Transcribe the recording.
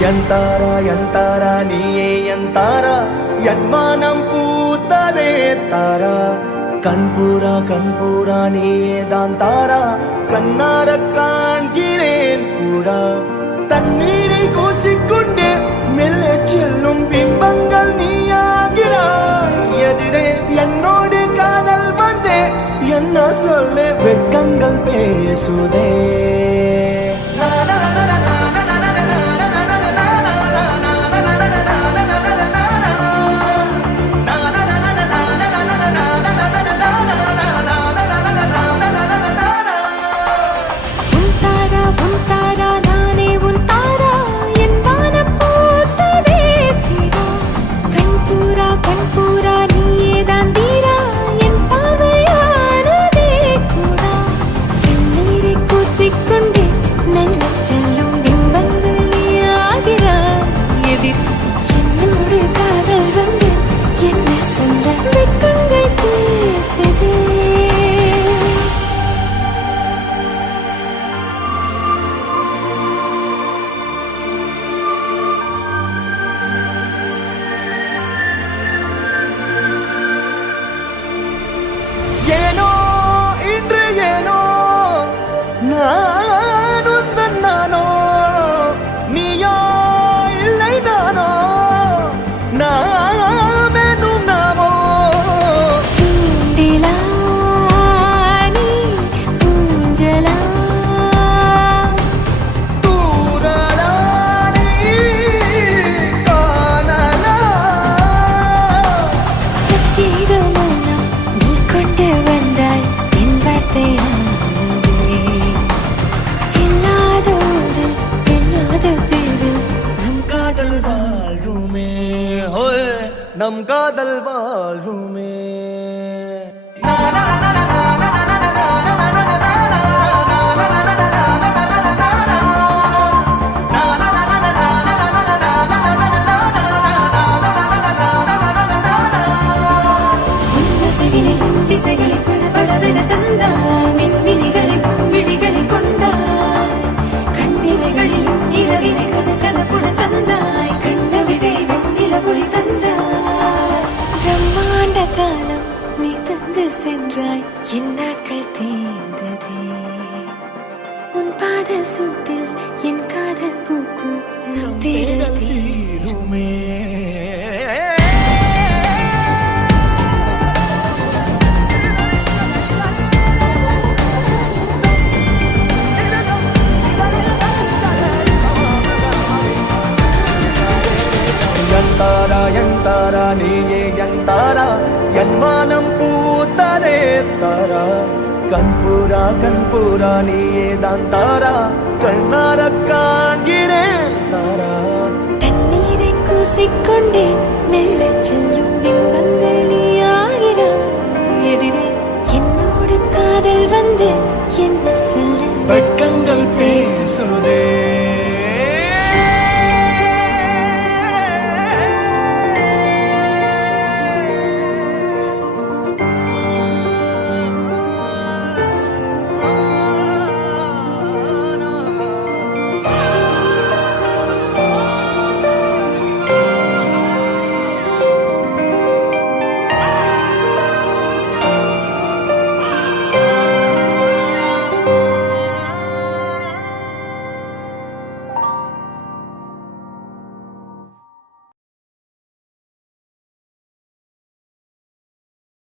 எந்தாரா நீயே எந்தாரா என் மானம் பூத்ததே தாரா கண்பூரா நீயே தான் தாரா கண்ணார காண்கிறேன் கூடா தண்ணீரை கூசிக்கொண்டே மெல்ல செல்லும் பிம்பங்கள் நீயாகிறாய் எதிரே என்னோடு காதல் வந்தே என்ன சொல்ல வெட்கங்கள் பேசுதே ஏனோ இன்று ஏனோ நானுந்தன் நானோ நீயோ இல்லை நானோ நாமேனும் நாமோ தூண்டிலா நீ ஊஞ்சலா தூரலா நீ காணலா பிரத்யேக மௌனம் நீ கொண்டு வந்தாய் என் வார்த்தையானதே இல்லாத ஊரில் இல்லாத பேரில் நம் காதல் வாழ்வுமே ஹோய் நம் காதல் வாழ்வுமே திசைகளில் படபடவென தந்தாய் மின்மினிகளில் விழிகளில் கொண்டாய் கண்ணிலைகளில் நிலவினை கதகதப்புட தந்தாய் கண்ணவிடை வெண்ணிலவொளி தந்தாய் பிரம்மாண்ட காலம் நீ தந்து சென்றாய் என் நாட்கள் தீர்ந்ததே உன் பாத சூட்டில் என் காதல் பூக்கும் நம் தேடல் தீருமே எந்தாரா நீயே எந்தாரா என் மானம் பூத்ததே தாரா கண்பூரா நீயே தான் தாரா கண்ணார காண்கிறேன் தாரா தண்ணீரை கூசிக்கொண்டே மெல்ல செல்லும் பிம்பங்கள் நீயாகிறாய் எதிரே என்னோடு காதல் வந்து என்ன சொல்ல வெட்கங்கள்